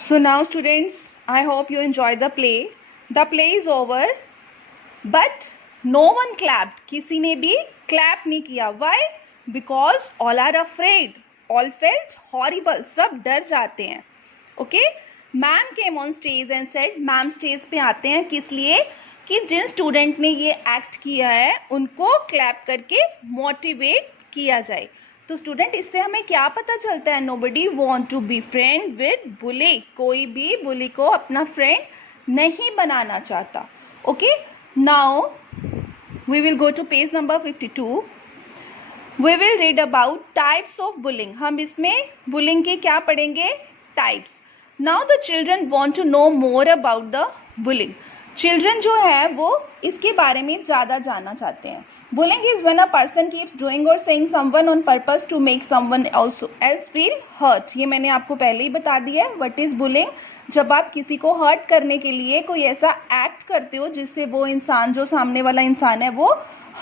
So now students, I hope you enjoy the play. The play is over, but no one clapped. किसी ने भी clap नहीं किया. Why? Because all are afraid. All felt horrible. सब डर जाते हैं. Okay? Ma'am came on stage and said, ma'am stage पे आते हैं किस लिए कि जिन स्टूडेंट ने ये एक्ट किया है उनको क्लैप करके मोटिवेट किया जाए. तो स्टूडेंट इससे हमें क्या पता चलता है? Nobody want to be friend with bully. कोई भी बुली को अपना फ्रेंड नहीं बनाना चाहता. Okay, now we will go to page number 52. We will read about types of bullying. हम इसमें बुलिंग के क्या पढ़ेंगे? Types. Now the children want to know more about the bullying. Children जो है वो इसके बारे में ज़्यादा जानना चाहते हैं. Bullying is when a person keeps doing और saying someone on purpose to make someone else feel hurt. ये मैंने आपको पहले ही बता दिया है. What is bullying? जब आप किसी को हर्ट करने के लिए कोई ऐसा एक्ट करते हो जिससे वो इंसान, जो सामने वाला इंसान है, वो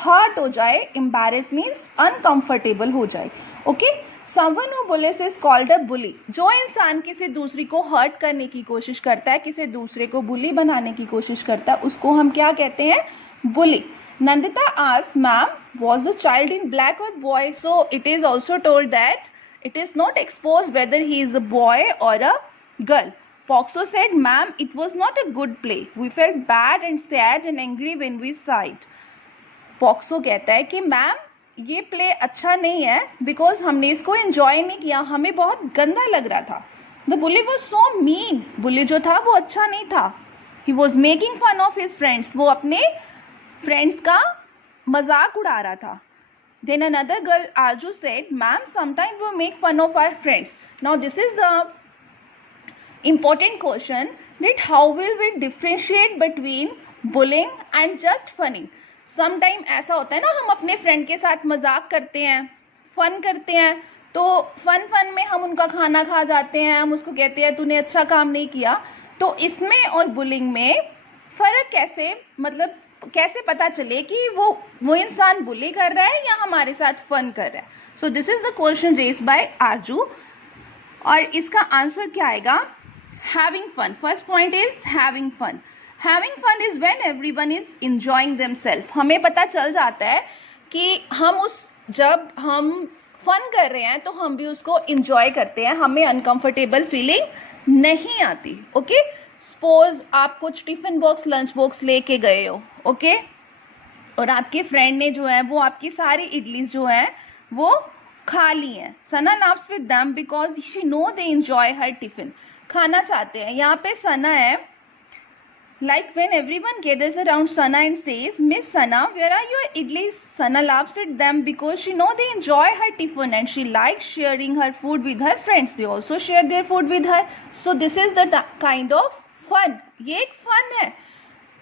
हर्ट हो जाए, एम्बैरेस मीन्स अनकंफर्टेबल हो जाए. Okay, someone who bullies is called a bully. जो इंसान किसी दूसरी को हर्ट करने की कोशिश करता है, किसी दूसरे को बुली बनाने की कोशिश करता है, उसको हम क्या कहते हैं? बुली. Nandita asked, ma'am, was the child in black or boy? So it is also told that it is not exposed whether he is a boy or a girl. Poxo said, ma'am, it was not a good play. We felt bad and sad and angry when we saw it. Poxo कहता है कि ma'am ये play अच्छा नहीं है because हमने इसको enjoy नहीं किया, हमें बहुत गंदा लग रहा था. The bully was so mean. Bully जो था वो अच्छा नहीं था. He was making fun of his friends. वो अपने फ्रेंड्स का मजाक उड़ा रहा था. Then another girl Aarzoo said, ma'am sometime we make fun of our friends. Now this is the important question that how will we differentiate between bullying and just funning. sometime ऐसा होता है ना, हम अपने फ्रेंड के साथ मजाक करते हैं, फन करते हैं, तो फन में हम उनका खाना खा जाते हैं, हम उसको कहते हैं तूने अच्छा काम नहीं किया. तो इसमें और बुलिंग में फ़र्क कैसे, मतलब कैसे पता चले कि वो इंसान बुली कर रहा है या हमारे साथ फन कर रहा है? So this is the question raise by Arzoo और इसका आंसर क्या आएगा? Having fun. First point is having fun. Having fun is when everyone is enjoying themselves. हमें पता चल जाता है कि जब हम फन कर रहे हैं तो हम भी उसको enjoy करते हैं, हमें अनकंफर्टेबल फीलिंग नहीं आती. ओके, सपोज आप कुछ टिफिन बॉक्स, लंच बॉक्स लेके गए हो, ओके, और आपके फ्रेंड ने जो है वो आपकी सारी इडलीज जो है वो खा ली हैं. सना laughs with them because she know they enjoy her tiffin. खाना चाहते हैं. यहाँ पे सना है. Like when everyone gathers around Sana and says, Miss Sana, where are your idlis? Sana laughs at them because she know they enjoy her tiffin and she likes sharing her food with her friends. They also share their food with her. So this is the kind of fun. ये एक fun है.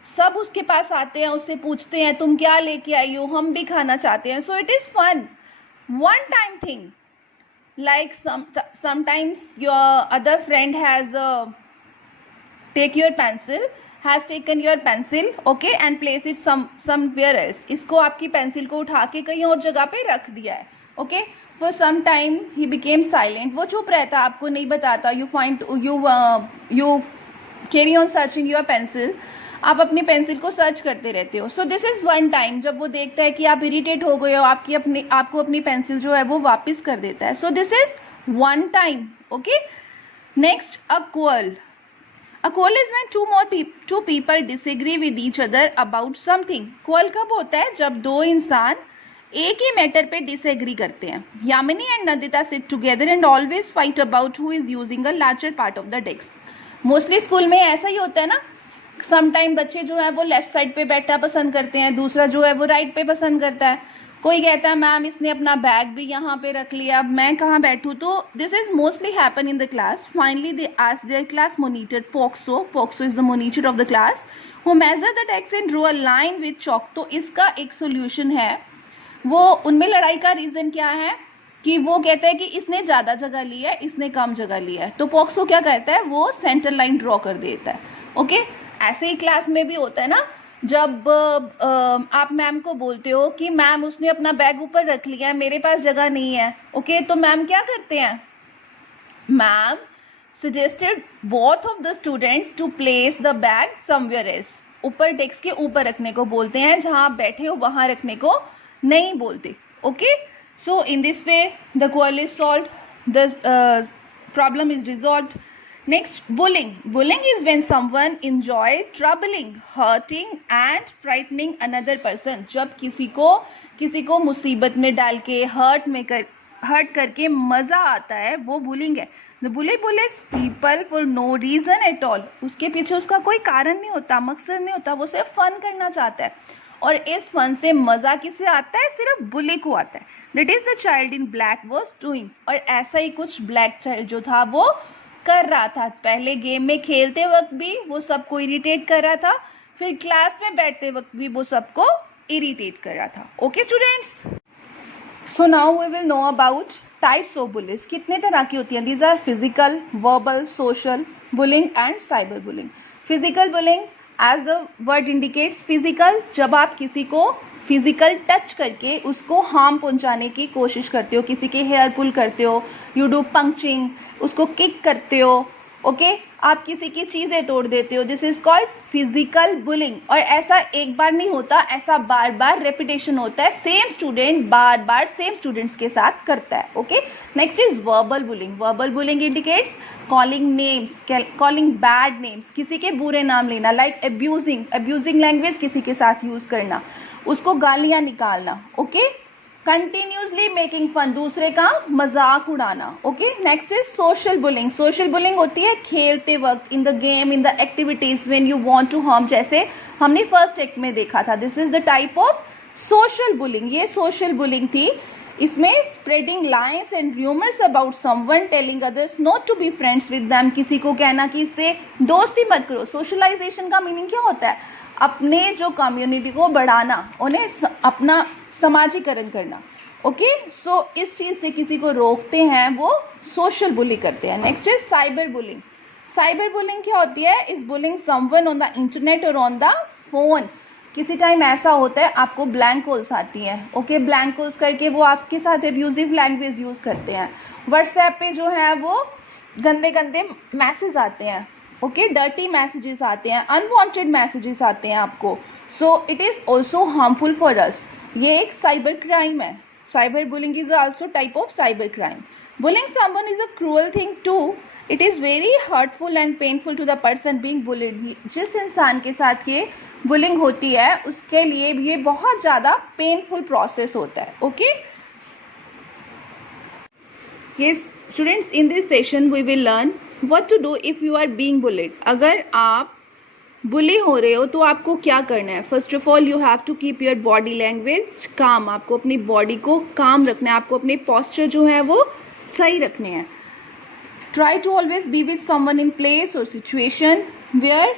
सब उसके पास आते हैं, उससे पूछते हैं तुम क्या लेके आई हो, हम भी खाना चाहते हैं. So it is fun. One time thing. Like sometimes your other friend has taken your pencil, okay, and place it somewhere else. इसको आपकी पेंसिल को उठा के कहीं और जगह पे रख दिया है. okay, for some time he became silent. वो चुप रहता, आपको नहीं बताता. you carry on searching your pencil. आप अपनी पेंसिल को सर्च करते रहते हो. सो दिस इज वन टाइम. जब वो देखता है कि आप इरिटेट हो गए हो, आपको अपनी पेंसिल जो है वो वापस कर देता है. So this is one time. Okay, next a quarrel. A quarrel is when two people disagree with each other about something. Quarrel कब होता है? जब दो इंसान एक ही मैटर पे डिसएग्री करते हैं. Yamini and Nandita sit together and always fight about who is using a larger part of the desk. Mostly school में ऐसा ही होता है ना. समटाइम बच्चे जो है वो लेफ्ट साइड पे बैठना पसंद करते हैं, दूसरा जो है वो राइट पे पसंद करता है. कोई कहता है मैम इसने अपना बैग भी यहाँ पे रख लिया, अब मैं कहाँ बैठूँ. तो this is mostly happen in the class. Finally they asked their class monitor Pokso is the monitor of the class who measure the text and draw a line with chalk. तो इसका एक सोल्यूशन है. वो उनमें लड़ाई का reason क्या है कि वो कहता है कि इसने ज़्यादा जगह ली है, इसने कम जगह लिया है. तो पोक्सो क्या करता है? वो सेंटर लाइन ड्रॉ कर देता है. ओके, ऐसे ही क्लास में भी होता है ना. जब आप मैम को बोलते हो कि मैम उसने अपना बैग ऊपर रख लिया है, मेरे पास जगह नहीं है. ओके, तो मैम क्या करते हैं? Ma'am suggested both of the students to place the bag somewhere else. ऊपर डेस्क के ऊपर रखने को बोलते हैं, जहाँ आप बैठे हो वहाँ रखने को नहीं बोलते. Okay, so in this way the quarrel is solved, the problem is resolved. Next, bullying. Bullying is when someone enjoy troubling, hurting and frightening another person. जब किसी को मुसीबत में डाल के हर्ट करके मज़ा आता है, वो बुलिंग है. The bully bullies people for no reason at all. उसके पीछे उसका कोई कारण नहीं होता, मकसद नहीं होता, वो सिर्फ फन करना चाहता है. और इस फन से मज़ा किसे आता है? सिर्फ बुली को आता है. That is the child in black was doing. और ऐसा ही कुछ ब्लैक चाइल्ड जो था वो कर रहा था. पहले गेम में खेलते वक्त भी वो सबको इरिटेट कर रहा था, फिर क्लास में बैठते वक्त भी वो सबको इरिटेट कर रहा था. Okay students, so now we will know about types of bullying. कितने तरह की होती हैं? These are physical, verbal, social bullying and cyber bullying. Physical bullying, as the word indicates, physical, जब आप किसी को फिजिकल टच करके उसको हार्म पहुंचाने की कोशिश करते हो, किसी के हेयर पुल करते हो, यू डू पंचिंग, उसको किक करते हो. ओके, आप किसी की चीज़ें तोड़ देते हो, this is called physical bullying. और ऐसा एक बार नहीं होता, ऐसा बार बार रेपिटेशन होता है. सेम स्टूडेंट बार बार सेम स्टूडेंट्स के साथ करता है. Okay, next is verbal bullying. Verbal bullying indicates calling names, calling bad names, किसी के बुरे नाम लेना, लाइक अब्यूजिंग लैंग्वेज किसी के साथ यूज़ करना, उसको गालियाँ निकालना. ओके, कंटिन्यूसली मेकिंग फन, दूसरे का मजाक उड़ाना. Okay, next is social bullying. Social bullying होती है खेलते वक्त, in the game, in the activities, when you want to harm, जैसे हमने फर्स्ट एक्ट में देखा था. This is the type of social bullying. ये सोशल बुलिंग थी. इसमें spreading lines and rumours about someone, telling others not to be friends with them, किसी को कहना कि इससे दोस्ती मत करो. सोशलाइजेशन का मीनिंग क्या होता है? अपने जो कम्युनिटी को बढ़ाना, उन्हें अपना समाजीकरण करना. ओके, सो इस चीज़ से किसी को रोकते हैं, वो सोशल बुली करते हैं. Next is cyber bullying. Cyber bullying क्या होती है? Is bullying someone on the internet और ऑन द फोन. किसी टाइम ऐसा होता है आपको ब्लैंक कॉल्स आती हैं. ओके, ब्लैंक कॉल्स करके वो आपके साथ एब्यूजिव लैंग्वेज यूज़ करते हैं. व्हाट्सएप पे जो है वो गंदे गंदे मैसेज आते हैं. ओके, डर्टी मैसेजेस आते हैं, अनवांटेड मैसेजेस आते हैं आपको. So it is also harmful for us. ये एक साइबर क्राइम है. Cyber bullying is also type of cyber crime. Bullying someone is a cruel thing to. It is very hurtful and painful to the person being bullied. जिस इंसान के साथ ये bullying होती है उसके लिए ये बहुत ज़्यादा पेनफुल प्रोसेस होता है. Okay, yes students, in this session we will learn what to do if you are being bullied. अगर आप बुली हो रहे हो तो आपको क्या करना है? First of all you have to keep your body language calm. आपको अपनी बॉडी को काम रखना है, आपको अपने पॉस्चर जो है वो सही रखने हैं. Try to always be with someone in place और situation where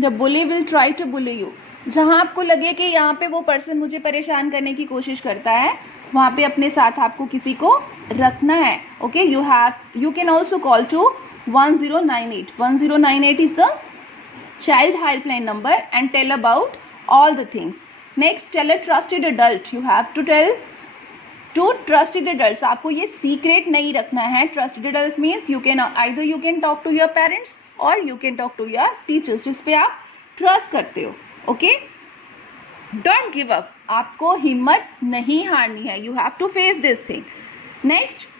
the bully will try to bully you. जहाँ आपको लगे कि यहाँ पे वो पर्सन मुझे परेशान करने की कोशिश करता है, वहाँ पे अपने साथ आपको किसी को रखना है. Okay, you can also call to 1098. 1098 is the child helpline number and tell about all the things. Next, tell a trusted adult. You have to tell to trusted adults. आपको ये secret नहीं रखना है. Trusted adults means you can talk to your parents or you can talk to your teachers, जिस पे आप trust करते हो. Okay? Don't give up. आपको हिम्मत नहीं हारनी है. You have to face this thing. Next,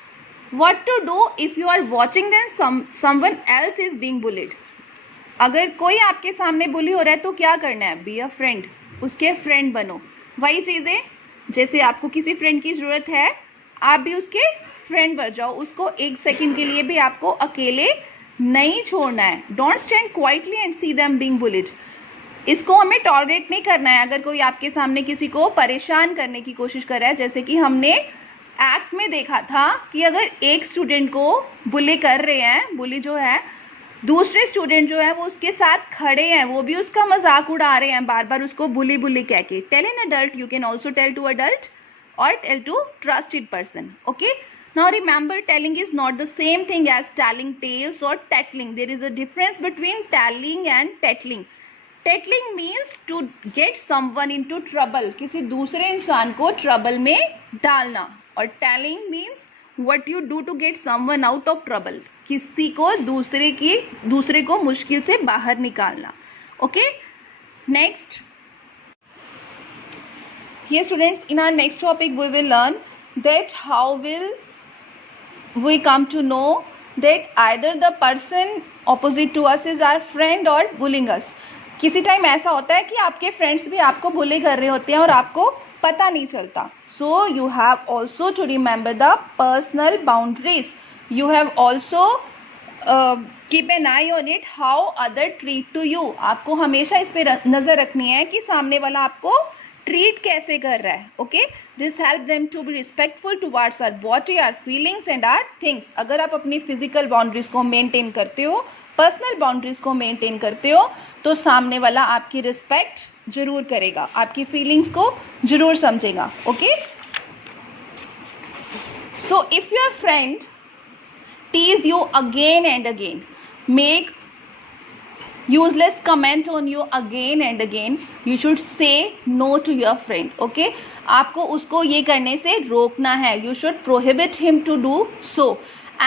what to do if you are watching then someone else is being bullied. अगर कोई आपके सामने बुली हो रहा है तो क्या करना है? बी अ फ्रेंड, उसके फ्रेंड बनो. वही चीज़ें, जैसे आपको किसी फ्रेंड की ज़रूरत है, आप भी उसके फ्रेंड बन जाओ. उसको एक सेकंड के लिए भी आपको अकेले नहीं छोड़ना है. Don't stand quietly and see them being bullied. इसको हमें टॉलरेट नहीं करना है. अगर कोई आपके सामने किसी को परेशान करने की कोशिश कर रहा है, जैसे कि हमने एक्ट में देखा था कि अगर एक स्टूडेंट को बुली कर रहे हैं, बुली जो है, दूसरे स्टूडेंट जो है वो उसके साथ खड़े हैं, वो भी उसका मजाक उड़ा रहे हैं, बार बार उसको बुली बुली कह के. Tell an adult. You can also tell to adult और tell to trusted person. Okay, now remember, telling is not the same thing as telling tales और tattling. There is a difference between telling and tattling. Tattling means to get someone into trouble, किसी दूसरे इंसान को trouble में डालना. और telling means what you do to get someone out of trouble. किसी को दूसरे को मुश्किल से बाहर निकालना. Okay, next. Here students, in our next topic we will learn that how will we come to know that either the person opposite to us is our friend or bullying us. किसी time ऐसा होता है कि आपके friends भी आपको बुली कर रहे होते हैं और आपको पता नहीं चलता. So you have also to remember the personal boundaries. You have also keep an eye on it how other treat to you. आपको हमेशा इस पे नज़र रखनी है कि सामने वाला आपको ट्रीट कैसे कर रहा है. Okay, this help them to be respectful towards our body, our feelings and our things. अगर आप अपनी फिजिकल बाउंड्रीज को मेंटेन करते हो, पर्सनल बाउंड्रीज को मेंटेन करते हो, तो सामने वाला आपकी रिस्पेक्ट जरूर करेगा, आपकी फीलिंग्स को जरूर समझेगा. Okay, so if your friend tease you again and again, make useless comment on you again and again, you should say no to your friend. Okay, आपको उसको ये करने से रोकना है. You should prohibit him to do so.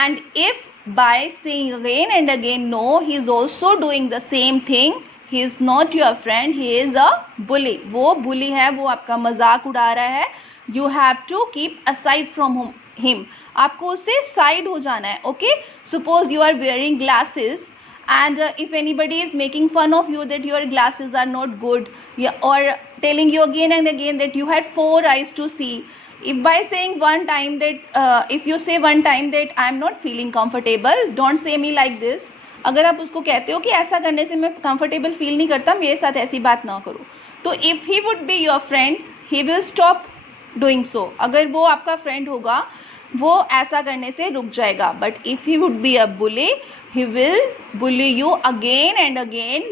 And if by saying again and again no, he is also doing the same thing, he is not your friend, he is a bully. वो bully है, वो आपका मजाक उड़ा रहा है. You have to keep aside from him. आपको उससे साइड हो जाना है. Okay, suppose you are wearing glasses and if anybody is making fun of you that your glasses are not good, or telling you again and again that you had 4 eyes to see, if by saying one time that if you say one time that I am not feeling comfortable, don't say me like this. अगर आप उसको कहते हो कि ऐसा करने से मैं कंफर्टेबल फील नहीं करता, मेरे साथ ऐसी बात ना करो, तो if he would be your friend he will stop doing so. अगर वो आपका फ्रेंड होगा वो ऐसा करने से रुक जाएगा. But if he would be a bully, he will bully you again and again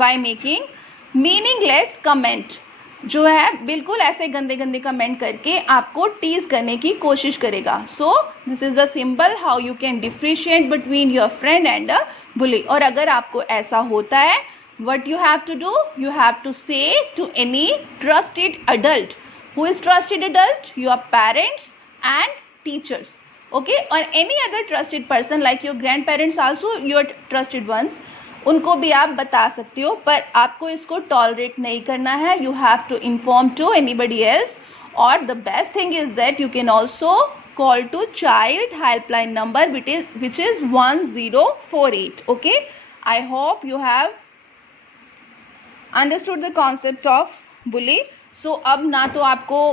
by making meaningless comment. जो है बिल्कुल ऐसे गंदे गंदे कमेंट करके आपको टीज करने की कोशिश करेगा. So this is the simple how you can differentiate between your friend and a bully. और अगर आपको ऐसा होता है, what you have to do, you have to say to any trusted adult. Who is trusted adult? Your parents and teachers. Okay, or any other trusted person like your grandparents also, your trusted ones. उनको भी आप बता सकते हो, पर आपको इसको tolerate नहीं करना है. You have to inform to anybody else. Or the best thing is that you can also call to child helpline number which is 1048. Okay, I hope you have understood the concept of bully. So अब ना तो आपको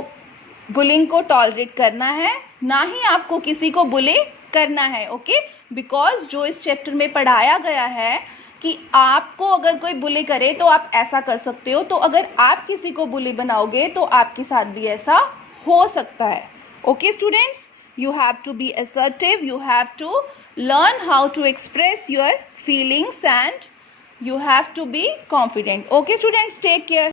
bullying को tolerate करना है, ना ही आपको किसी को बुली करना है. ओके, बिकॉज जो इस चैप्टर में पढ़ाया गया है कि आपको अगर कोई बुली करे तो आप ऐसा कर सकते हो, तो अगर आप किसी को बुली बनाओगे तो आपके साथ भी ऐसा हो सकता है. Okay students, you have to be assertive, you have to learn how to express your feelings and you have to be confident. Okay students, take care.